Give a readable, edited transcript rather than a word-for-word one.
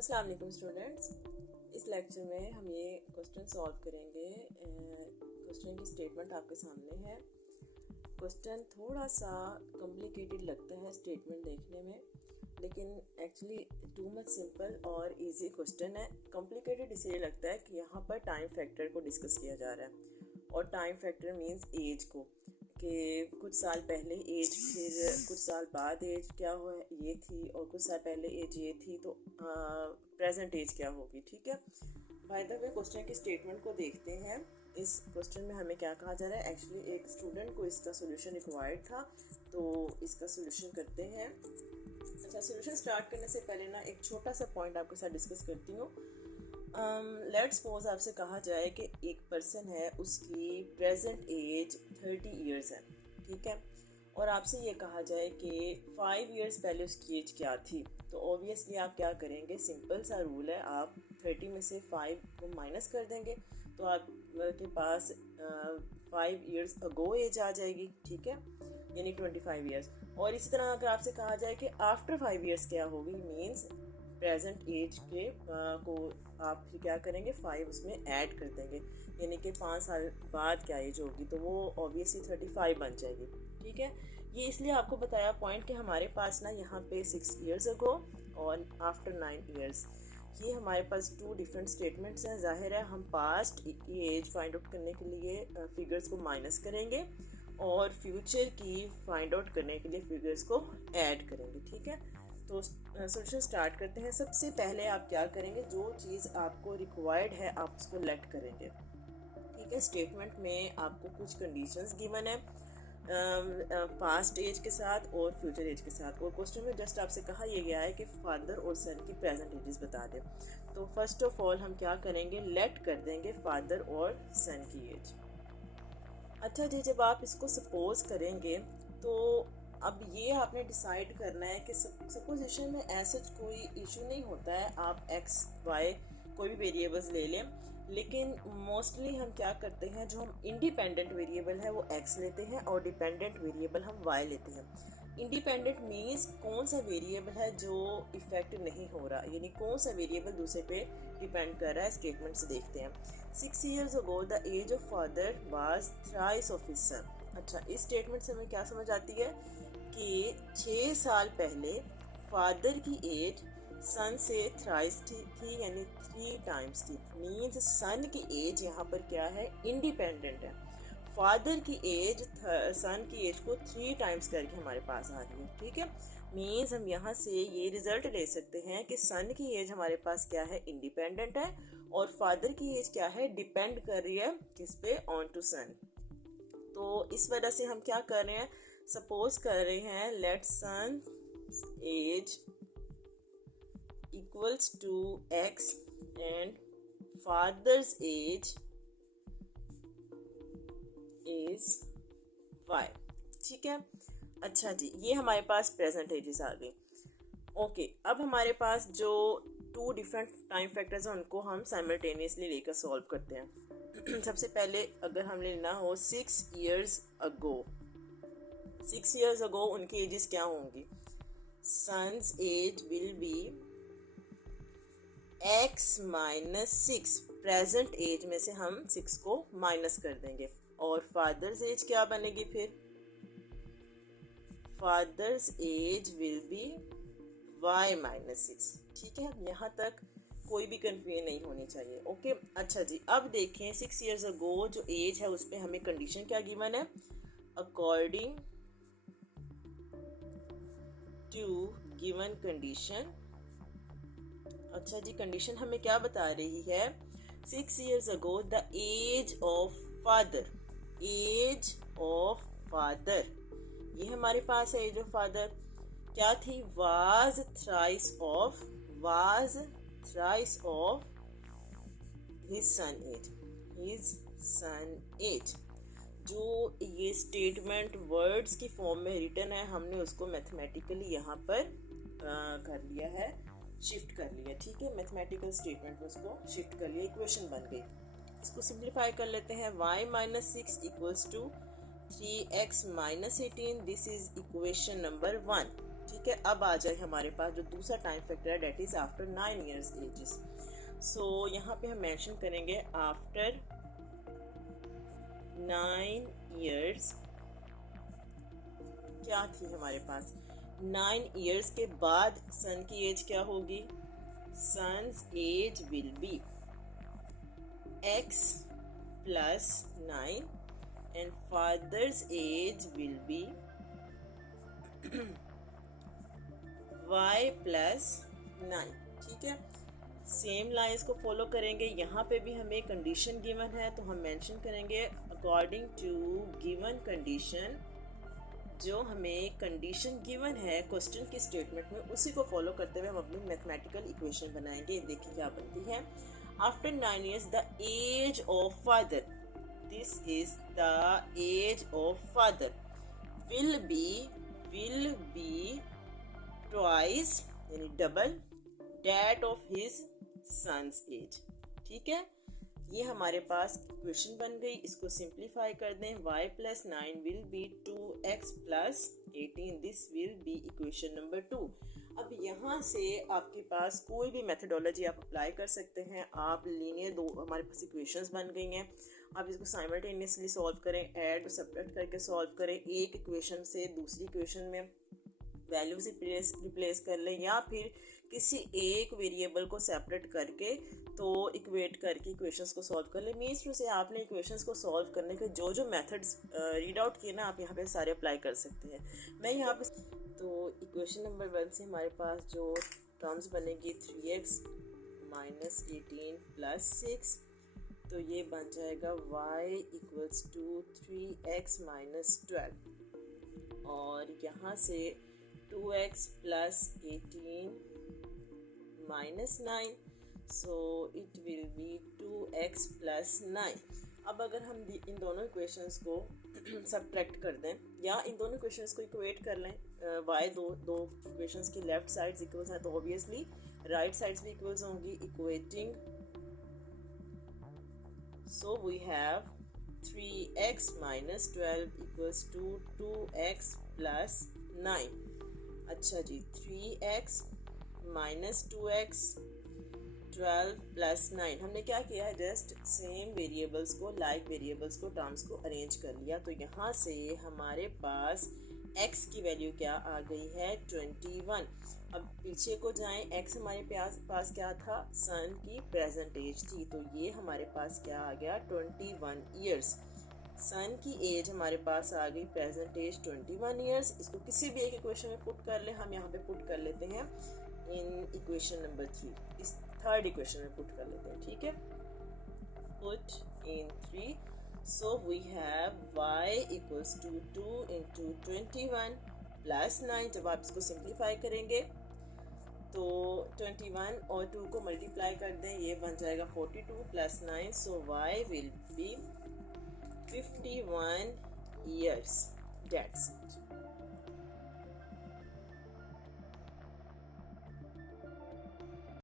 अस्सलाम वालेकुम स्टूडेंट्स। इस लेक्चर में हम ये क्वेश्चन सॉल्व करेंगे। क्वेश्चन की स्टेटमेंट आपके सामने है। क्वेश्चन थोड़ा सा कॉम्प्लिकेटेड लगता है स्टेटमेंट देखने में, लेकिन एक्चुअली टू मच सिंपल और इजी क्वेश्चन है। कॉम्प्लिकेटेड इसलिए लगता है कि यहाँ पर टाइम फैक्टर को डिस्कस किया जा रहा है, और टाइम फैक्टर मीन्स एज को, कि कुछ साल पहले एज, फिर कुछ साल बाद एज क्या हो ये थी, और कुछ साल पहले एज ये थी, तो प्रेजेंट एज क्या होगी। ठीक है, बाय द वे क्वेश्चन की स्टेटमेंट को देखते हैं। इस क्वेश्चन में हमें क्या कहा जा रहा है। एक्चुअली एक स्टूडेंट को इसका सोल्यूशन रिक्वायर्ड था, तो इसका सोल्यूशन करते हैं। अच्छा, सोल्यूशन स्टार्ट करने से पहले ना एक छोटा सा पॉइंट आपके साथ डिस्कस करती हूँ। लेट्स सपोज आपसे कहा जाए कि एक पर्सन है, उसकी प्रेजेंट एज 30 इयर्स है, ठीक है, और आपसे ये कहा जाए कि 5 इयर्स पहले उसकी एज क्या थी। तो ऑब्वियसली आप क्या करेंगे, सिंपल सा रूल है, आप 30 में से 5 को माइनस कर देंगे, तो आपके पास 5 इयर्स अगो एज आ जाएगी, ठीक है, यानी 25 इयर्स। और इसी तरह अगर आपसे कहा जाए कि आफ्टर 5 इयर्स क्या होगी, मीन्स प्रेजेंट एज के को आप फिर क्या करेंगे, 5 उसमें ऐड कर देंगे, यानी कि 5 साल बाद क्या एज होगी, तो वो ऑब्वियसली 35 बन जाएगी। ठीक है, ये इसलिए आपको बताया पॉइंट कि हमारे पास ना यहाँ पे 6 इयर्स अगो और आफ्टर 9 इयर्स, ये हमारे पास 2 डिफरेंट स्टेटमेंट्स हैं। जाहिर है हम पास्ट की एज फाइंड आउट करने के लिए फिगर्स को माइनस करेंगे, और फ्यूचर की फाइंड आउट करने के लिए फिगर्स को ऐड करेंगे। ठीक है, तो सोल्यूशन स्टार्ट करते हैं। सबसे पहले आप क्या करेंगे, जो चीज़ आपको रिक्वायर्ड है आप उसको लेट करेंगे। ठीक है, स्टेटमेंट में आपको कुछ कंडीशंस गिवन है पास्ट एज के साथ और फ्यूचर एज के साथ, और क्वेश्चन में जस्ट आपसे कहा यह गया है कि फादर और सन की प्रेजेंट एजेस बता दें। तो फर्स्ट ऑफ ऑल हम क्या करेंगे, लेट कर देंगे फादर और सन की एज। अच्छा जी, जब आप इसको सपोज करेंगे तो अब ये आपने डिसाइड करना है कि सपोजिशन में ऐसा कोई इशू नहीं होता है, आप एक्स वाई कोई भी वेरिएबल्स ले लें, लेकिन मोस्टली हम क्या करते हैं, जो हम इंडिपेंडेंट वेरिएबल है वो एक्स लेते हैं, और डिपेंडेंट वेरिएबल हम वाई लेते हैं। इंडिपेंडेंट मीन्स कौन सा वेरिएबल है जो इफेक्ट नहीं हो रहा, यानी कौन सा वेरिएबल दूसरे पे डिपेंड कर रहा है। स्टेटमेंट से देखते हैं। 6 years ago the age of father was thrice of his son। अच्छा, इस स्टेटमेंट से हमें क्या समझ आती है कि 6 साल पहले फादर की एज सन से थ्राइस थी, यानी 3 टाइम्स थी। मीन्स सन की एज यहाँ पर क्या है, इंडिपेंडेंट है। फादर की एज सन की एज को 3 टाइम्स करके हमारे पास आ रही है। ठीक है, मीन्स हम यहाँ से ये रिजल्ट ले सकते हैं कि सन की एज हमारे पास क्या है, इंडिपेंडेंट है, और फादर की एज क्या है, डिपेंड कर रही है किस पे, ऑन टू सन। तो इस वजह से हम क्या कर रहे हैं, सपोज कर रहे हैं let son age equals to X and father's age is Y. ठीक है, अच्छा जी, ये हमारे पास प्रेजेंट एजेस आ गई। ओके, अब हमारे पास जो 2 डिफरेंट टाइम फैक्टर्स हैं उनको हम साइमल्टेनियसली लेकर सॉल्व करते हैं। सबसे पहले अगर हम लेना हो 6 इयर्स अगो, 6 इयर्स अगो उनकी एजेस क्या होंगी, son's age will be x minus 6, present age में से हम 6 को माइनस कर देंगे, और फादर्स एज क्या बनेगी, फिर father's age will B y minus 6। ठीक है, यहाँ तक कोई भी कंफ्यूजन नहीं होनी चाहिए। ओके, अच्छा जी, अब देखें 6 इयर्स अगो जो एज है उस पर हमें कंडीशन क्या गिवन है, अकॉर्डिंग टू गिवन कंडीशन। अच्छा जी, कंडीशन हमें क्या बता रही है, 6 years ago the age of father, age of father, ये हमारे पास है एज ऑफ फादर क्या थी, was thrice of, was thrice of his son age, his son age. जो ये स्टेटमेंट वर्ड्स की फॉर्म में रिटन है, हमने उसको मैथमेटिकली यहाँ पर कर लिया है, शिफ्ट कर लिया। ठीक है, मैथमेटिकल स्टेटमेंट में उसको शिफ्ट कर लिया, इक्वेशन बन गई। इसको सिंप्लीफाई कर लेते हैं, y minus 6 equals to 3x minus 18, this is equation number 1। ठीक है, अब आ जाए हमारे पास जो दूसरा टाइम फैक्टर है, that is after 9 years ages. So यहाँ पे हम मेंशन करेंगे आफ्टर 9 ईयर्स क्या थी हमारे पास, 9 ईयर्स के बाद सन की एज क्या होगी, son's age will be x plus 9 and father's age will be y plus 9। ठीक है, सेम लाइंस को फॉलो करेंगे। यहाँ पे भी हमें कंडीशन गिवन है तो हम मेंशन करेंगे अकॉर्डिंग टू गिवन कंडीशन। जो हमें कंडीशन गिवन है क्वेश्चन की स्टेटमेंट में, उसी को फॉलो करते हुए हम अपनी मैथमेटिकल इक्वेशन बनाएंगे। देखिए क्या बनती है, after 9 years the age of father, this is the age of father will be twice यानी double that of his son's age। ठीक है, ये हमारे पास इक्वेशन बन गई। इसको सिंप्लीफाई कर दें, y plus 9 will be 2x plus 18, this will be equation number 2। अब यहाँ से आपके पास कोई भी मेथडोलॉजी आप अप्लाई कर सकते हैं। आप लीनियर दो हमारे पास इक्वेशंस बन गई हैं, आप इसको साइमल्टेनियसली सॉल्व करें, ऐड और सब्ट्रैक्ट करके सॉल्व करें। एक इक्वेशन से दूसरी इक्वेशन में वैल्यूज रिप्लेस कर लें, या फिर किसी एक वेरिएबल को सेपरेट करके तो इक्वेट करके इक्वेशंस को सॉल्व कर लें। मीन्स टू से आपने इक्वेशंस को सॉल्व करने के जो मेथड्स रीड आउट किए ना, आप यहाँ पे सारे अप्लाई कर सकते हैं। मैं यहाँ पे तो इक्वेशन नंबर 1 से हमारे पास जो टर्म्स बनेगी 3x minus 18 plus 6, तो ये बन जाएगा y equals to 3x minus 12, और यहाँ से 2x plus 18 minus 9, so it will be 2x plus 9। अब अगर हम इन दोनों इक्वेशंस को सब्ट्रैक्ट कर दें या इन दोनों इक्वेशंस को इक्वेट कर लें, y दो इक्वेशंस की लेफ्ट साइड्स इक्वल्स हैं तो ऑब्वियसली राइट साइड्स भी इक्वल्स होंगी। Equating, so we have 3x minus 12 equals to 2x plus 9। अच्छा जी, 3x minus 2x 12 plus 9, हमने क्या किया है, जस्ट सेम वेरिएबल्स को, लाइक वेरिएबल्स को, टर्म्स को अरेंज कर लिया। तो यहाँ से हमारे पास x की वैल्यू क्या आ गई है, 21। अब पीछे को जाएं, x हमारे पास क्या था, सन की प्रेजेंट एज थी, तो ये हमारे पास क्या आ गया, 21 ईयर्स। सन की एज हमारे पास आ गई प्रेजेंट एज 21 ईयर्स। इसको किसी भी एक इक्वेशन में पुट कर ले, हम यहाँ पे पुट कर लेते हैं इन इक्वेशन नंबर 3, इस थर्ड इक्वेशन में पुट कर लेते हैं। ठीक है, put in 3, so we have y equals to 2 into 21 plus 9। जब आप इसको सिंप्लीफाई करेंगे तो 21 और 2 को मल्टीप्लाई कर दें, ये बन जाएगा 42 plus 9, so y will be 51 years। That's it।